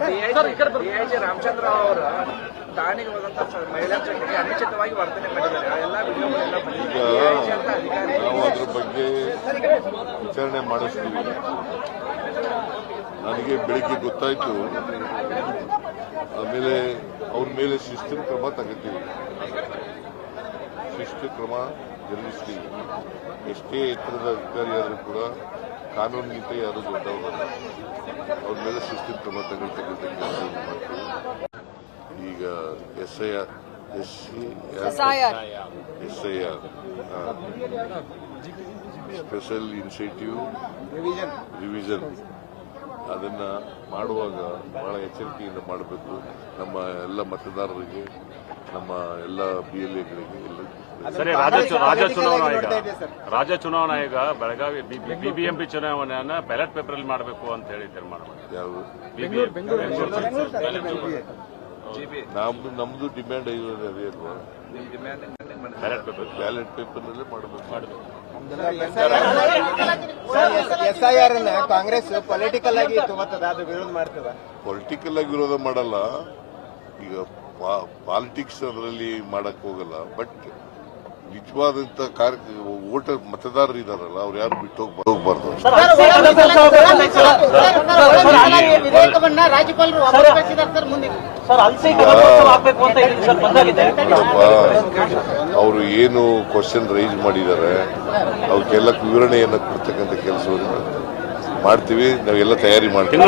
DIG Ramachandra ಅವರ ಠಾಣೆಗೆ ಹೋದಂತ ಮಹಿಳಾ ಜೊತೆಗೆ ಅನುಚಿತವಾಗಿ ವರ್ತನೆ ಮಾಡಿದ್ದಾರೆ. ಎಲ್ಲ ವಿಡಿಯೋಗಳೆಲ್ಲ ನಾವು ಅದ್ರ ಬಗ್ಗೆ ವಿಚಾರಣೆ ಮಾಡಿಸ್ತೀವಿ. ನನಗೆ ಬೆಳಿಗ್ಗೆ ಗೊತ್ತಾಯ್ತು, ಆಮೇಲೆ ಅವ್ರ ಮೇಲೆ ಶಿಸ್ತಿನ ಕ್ರಮ ತಗೋತೀವಿ. ಶಿಸ್ತು ಕ್ರಮ ಜರುಗಿಸ್ತೀವಿ. ಎಷ್ಟೇ ಎತ್ತರದ ಅಧಿಕಾರಿಯಾದರೂ ಕೂಡ ಕಾನೂನಿಗಿಂತ ಯಾರು ದೊಡ್ಡವರಲ್ಲ. ಅವ್ರ ಮೇಲೆ ಶಿಸ್ತಿನ ಕ್ರಮ ತಗೊಳ್ತಕ್ಕಂಥ ಕೆಲಸ ಮಾಡ್ತೀವಿ. ಈಗ SIR ಸ್ಪೆಷಲ್ ಇನಿಷಿಯೇಟಿವ್ ರಿವಿಷನ್ ಅದನ್ನ ಮಾಡುವಾಗ ಬಹಳ ಎಚ್ಚರಿಕೆಯಿಂದ ಮಾಡಬೇಕು. ನಮ್ಮ ಎಲ್ಲ ಮತದಾರರಿಗೆ, ನಮ್ಮ ಎಲ್ಲ BLAಗಳಿಗೆ ಸರಿ. ರಾಜ್ಯ ಚುನಾವಣಾ ಆಯೋಗ ಬೆಳಗಾವಿ BBMP ಚುನಾವಣೆಯನ್ನ ಬ್ಯಾಲೆಟ್ ಪೇಪರ್ ಅಲ್ಲಿ ಮಾಡಬೇಕು ಅಂತ ಹೇಳಿ ತೀರ್ಮಾನ ಮಾಡಿದೆ. ಯಾವುದು ನಮ್ದು ಡಿಮ್ಯಾಂಡ್ ಇರೋದು ಅದೇ ಅಲ್ವಾ? ಬ್ಯಾಲೆಟ್ ಪೇಪರ್ನಲ್ಲೇ ಮಾಡಬೇಕು. SIR ಕಾಂಗ್ರೆಸ್ ಪೊಲಿಟಿಕಲ್ ಆಗಿ ತಗೋತದ, ಅದು ವಿರೋಧ ಮಾಡ್ತದ? ಪೊಲಿಟಿಕಲ್ ಆಗಿ ವಿರೋಧ ಮಾಡಲ್ಲ. ಈಗ ಪಾಲಿಟಿಕ್ಸ್ ಅದರಲ್ಲಿ ಮಾಡಕ್ ಹೋಗಲ್ಲ. ಬಟ್ ನಿಜವಾದಂತ ವೋಟರ್ ಮತದಾರರು ಇದಾರಲ್ಲ, ಅವ್ರು ಯಾರು ಬಿಟ್ಟು ಹೋಗ್ಬಾರ್ದು. ಅವರು ಏನು ಕ್ವಶನ್ ರೈಸ್ ಮಾಡಿದ್ದಾರೆ ಅವಕ್ಕೆಲ್ಲ ವಿವರಣೆಯನ್ನ ಕೊಡ್ತಕ್ಕಂಥ ಕೆಲಸವನ್ನು ಮಾಡ್ತೀವಿ. ನಾವೆಲ್ಲ ತಯಾರಿ ಮಾಡ್ತೀವಿ.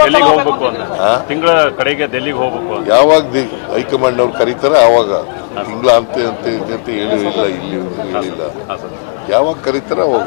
ಡೆಲ್ಲಿಗೆ ಹೋಗ್ಬೇಕು ಅಂತ, ತಿಂಗಳ ಕಡೆಗೆ ಡೆಲ್ಲಿಗೆ ಹೋಗ್ಬೇಕು ಅಂತ ಯಾವಾಗ ಹೈಕಮಾಂಡ್ ಅವ್ರು ಕರೀತಾರೆ ಆವಾಗ. ತಿಂಗಳ ಅಂತ ಹೇಳಿಲ್ಲ, ಇಲ್ಲಿ ಹೇಳಿಲ್ಲ. ಯಾವಾಗ ಕರೀತಾರ ಅವಾಗ